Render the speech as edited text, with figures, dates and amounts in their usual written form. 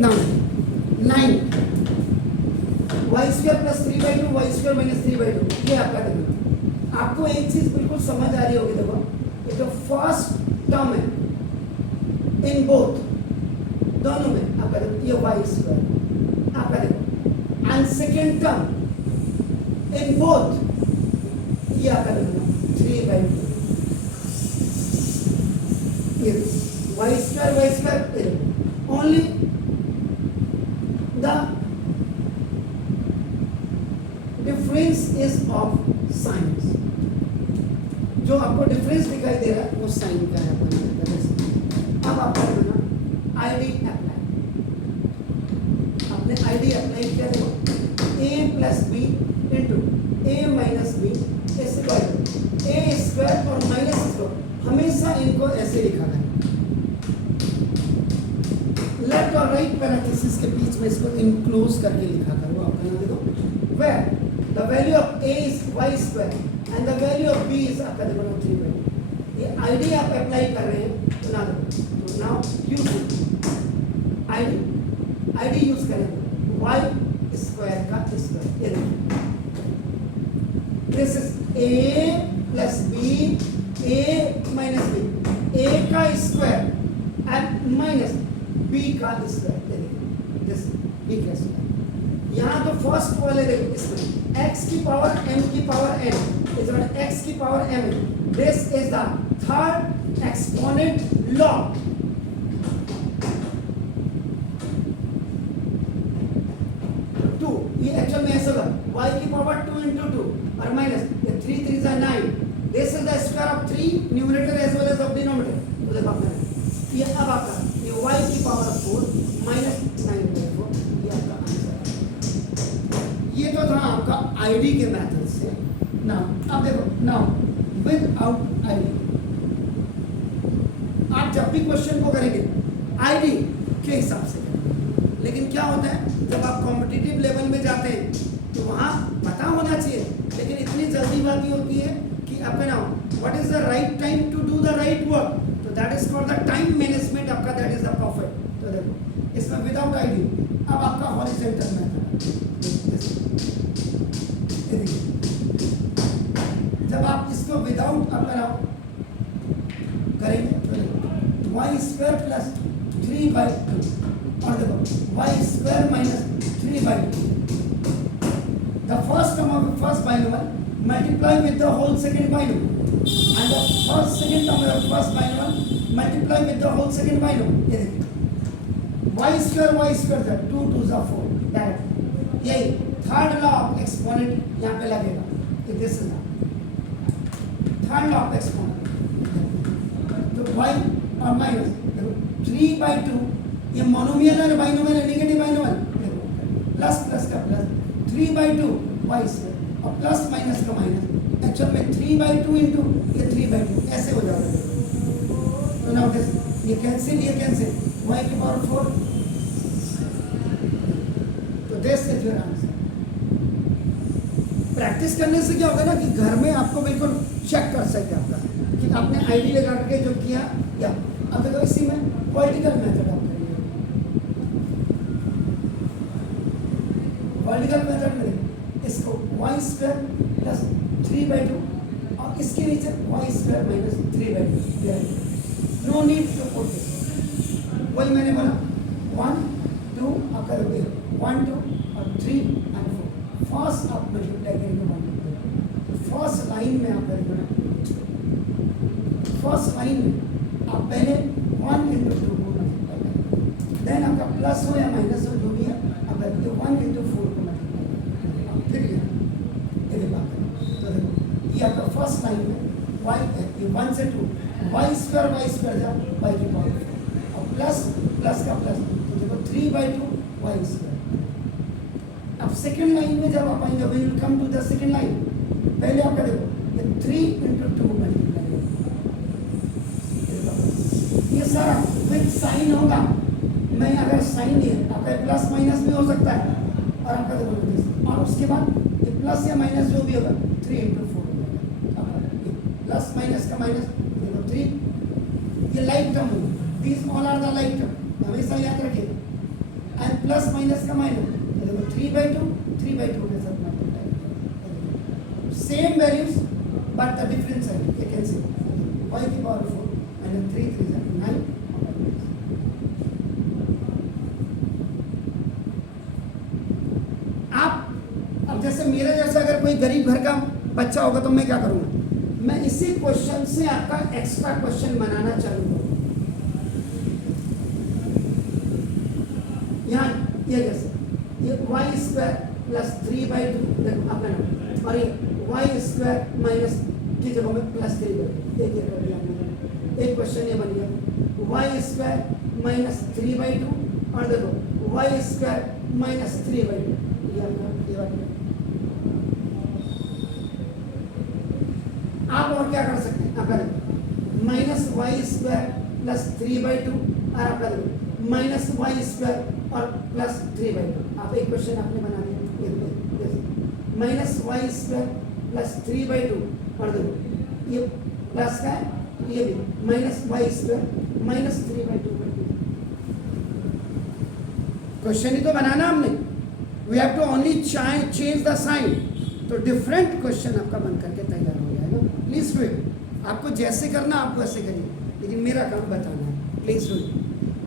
Now 9 Y square plus 3/2 Y square minus 3/2 ये आपका देखो। आपको एक चीज बिल्कुल समझ आ रही होगी, देखो ये तो फर्स्ट टर्म है इन बोथ, दोनों में आपका देखो ये वाई स्क्वायर आपका देखो, and second term in both ये आपका देखो 3/2 ये Y square only the difference is of signs. जो आपको डिफरेंस दिखाई दे रहा है वो साइन का है। अब आपका ना आईडी अप्लाई, आपने आईडी अप्लाई किया, देखो ए प्लस बी इंटू ए माइनस बी स्क्वायर, ए स्क्वायर और माइनस स्क्वायर हमेशा इनको ऐसे लिखा है, लेफ्ट और राइट पैरेंथेसिस के बीच में इसको इनक्लोज करके लिखा करो। आप यहाँ देखो where the value of A is Y square and the value of B is आपका देखो 3/2। ये आईडी आप अप्लाई कर रहे हैं तो ना देखो, तो नाउ यूज आईडी यूज करें वाई स्क्वायर का स्क्वायर, ये देखो this is A plus B A minus B, A का स्क्वायर एंड माइनस बी का स्क्वायर, देखो दिस बी का स्क्वायर। यहाँ तो फर्स्ट वाले देखो इसमें x की पावर m की power n is equal to x की power m, this is the third exponent log। टू ये एक्चुअल में ऐसा होगा y की पावर 2 into 2 और माइनस ये 3 3 is 9, this is the square of 3 numerator as well as of denominator। तो देखो आपने ये अब आपका ये y की पावर 4 माइनस 9/4 ये आपका आंसर है। ये तो था आपका आईडी के मेथड से। नाउ अब देखो नाउ विदाउट आईडी, आप जब भी क्वेश्चन को करेंगे आईडी के हिसाब से करेंगे, लेकिन क्या होता है जब आप कॉम्पिटिटिव लेवल में जाते हैं तो वहाँ पता होना चाहिए, लेकिन इतनी जल्दीबाजी होती है कि आपका now what is the right time to do the right work, तो that is called the time management आपका, दैट इज द परफेक्ट। तो देखो इसमें विदाउट आईडी अब आपका हॉरिजॉन्टल मेथड, जब आप इसको विदाउट अपना करेंगे तो वाई स्क्वायर प्लस 3/2 और देखो y square minus 3/2, the first term of first binomial multiply with the whole second binomial and the first second term of first binomial multiply with the whole second binomial. ये देखिए y square 2 2 is 4 direct, यही third law of exponent यहाँ पे लगेगा, this is third law of exponent. तो y और minus देखो 3/2 ये मोनोमियल है बाइनोमियल है, नेगेटिव बाइनोमियल, देखो प्लस प्लस का प्लस 3/2 y स्क्वायर और प्लस माइनस का माइनस, एक्चुअल में 3/2 इंटू ये 3/2 ऐसे हो जाएगा। तो नाउ दिस ये कैंसिल y की पावर 4, तो this is your answer. Practice करने से क्या होगा ना कि घर में आपको बिल्कुल चेक कर सके आपका कि आपने आईडी लगा करके जो किया या अब देखो इसी में पॉलिटिकल मेथड आप करेंगे। पॉलिटिकल मेथड में इसको वाई स्क्वायर प्लस 3/2 और इसके नीचे y square minus 3/2, no need to put this, वही मैंने बोला 1 2 आप करोगे 1 2 और 3 एंड 4, फर्स्ट आप मल्टीप्लाई करेंगे 1 फर्स्ट लाइन में आप करेंगे, फर्स्ट लाइन में आप पहले 1 into 2 को मल्टीप्लाई करेंगे, देन आपका प्लस हो या माइनस हो जो भी है आप 1 into 4 को मल्टीप्लाई करेंगे, फिर ये देखो तो देखो ये आपका फर्स्ट लाइन में y 1 से 2 y स्क्वायर जा y की पावर 4 और प्लस प्लस का प्लस, तो देखो 3/2 y स्क्वायर। अब सेकेंड लाइन में जब आप आएंगे when you come to the second line, पहले आपका देखो ये 3 into 2 मल्टीप्लाई, ये सारा विद साइन होगा, मैं अगर साइन नहीं है आपका प्लस माइनस भी हो सकता है, और आपका देखो और उसके बाद ये प्लस या माइनस जो भी होगा 3 into 4 प्लस माइनस का माइनस देखो 3, ये लाइक टर्म होगा, these all are the like term, हमेशा याद रखिए प्लस माइनस का माइनस, देखो 3/2 3/2 के साथ multiply, same values but the difference है, ये कैसे y की पावर 4 माइनस 3 3 9। आप अब जैसे मेरे जैसा अगर कोई गरीब घर का बच्चा होगा तो मैं क्या करूँगा, मैं इसी क्वेश्चन से आपका एक्स्ट्रा क्वेश्चन बनाना चालू करूँगा। यहाँ ये जैसे ये y² प्लस 3/2 देखो अपना, और ये y² माइनस की जगह में प्लस 3/2, एक कर दिया हमने, एक क्वेश्चन ये बन गया y² माइनस 3/2 और देखो y² माइनस 3/2, ये आपका ये बात। आप और क्या कर सकते हैं, आपका माइनस y² प्लस 3/2 और आपका माइनस y² और प्लस 3/2, आप एक क्वेश्चन आपने बना दिया, माइनस y² प्लस 3/2 और देखो ये प्लस का है, ये भी माइनस y² माइनस 3/2। क्वेश्चन ही तो बनाना हमने, we have to only change the sign, तो डिफरेंट क्वेश्चन आपका बन करके तैयार हो जाएगा। प्लीज डू इट, आपको जैसे करना आपको ऐसे करिए, लेकिन मेरा काम बताना है, प्लीज डू इट।